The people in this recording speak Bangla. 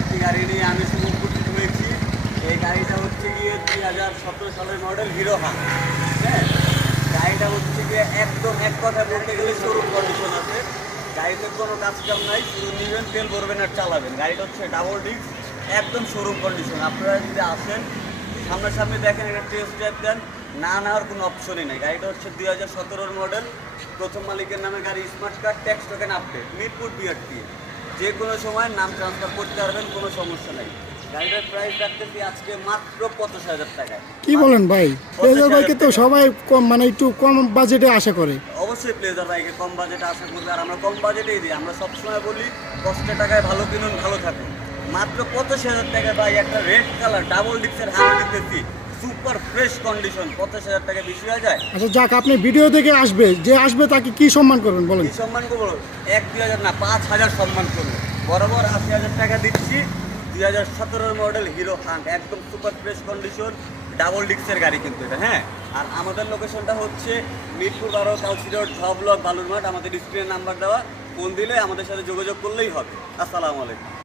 একটি গাড়ি নিয়ে আমি শুভ উপস্থিত হয়েছি। এই গাড়িটা হচ্ছে গিয়ে 2017 সালের মডেল হিরো হাং। হ্যাঁ, গাড়িটা হচ্ছে গিয়ে একদম এক কথায় বলতে গেলে শোরুম কন্ডিশন আছে। গাড়িতে কোনো কাজ কাম নাই, শুধু নেবেন, তেল ভরবেন আর চালাবেন। গাড়িটা হচ্ছে ডাবল ডিস্ক, একদম শোরুম কন্ডিশন। আপনারা যদি আসেন, সামনাসামনি দেখেন, একটা টেস্ট ড্রাইভ দেন, না নেওয়ার কোনো অপশনই নেই। গাড়িটা হচ্ছে 2017 মডেল, প্রথম মালিকের নামে গাড়ি, smart card, tax token update, Mirpur BRT. যে কোনো সময় নাম ট্রান্সফার করতে পারবেন, কোনো সমস্যা নেই। গাড়িটার প্রাইস রাখতেছি আজকে মাত্র 85,000 টাকায়। কি বলেন ভাই? প্লেজার বাইকে তো সবাই কম, মানে একটু কম বাজেটে আশা করে। অবশ্যই প্লেজার বাইকে কম বাজেটে আশা করবে, আর আমরা কম বাজেটেই দিই। আমরা সবসময় বলি কষ্টের টাকায় ভালো কিনুন, ভালো থাকুন। মাত্র 85,000 টাকায় ভাই একটা রেড কালার ডাবল ডিক্সের হাম দিতেছি, সুপার ফ্রেশ কন্ডিশন। 85,000 টাকা বেশি হয়ে যায়? আচ্ছা যাক, আপনি ভিডিও দেখে আসবে, যে আসবে তাকে কি সম্মান করবেন বলেন? কি সম্মান করবো? 1-2 হাজার না, 5,000 সম্মান করবো। বরাবর 80,000 টাকা দিচ্ছি। 2017 মডেল হিরো হাং, একদম সুপার ফ্রেশ কন্ডিশন, ডাবল ডিক্সের গাড়ি কিন্তু এটা। হ্যাঁ, আর আমাদের লোকেশনটা হচ্ছে মিরপুর 12, কাউসি রোড, ঝ ব্লক, বালুরমাঠ। আমাদের স্ক্রিনের নাম্বার দেওয়া, ফোন দিলে আমাদের সাথে যোগাযোগ করলেই হবে। আসসালামু আলাইকুম।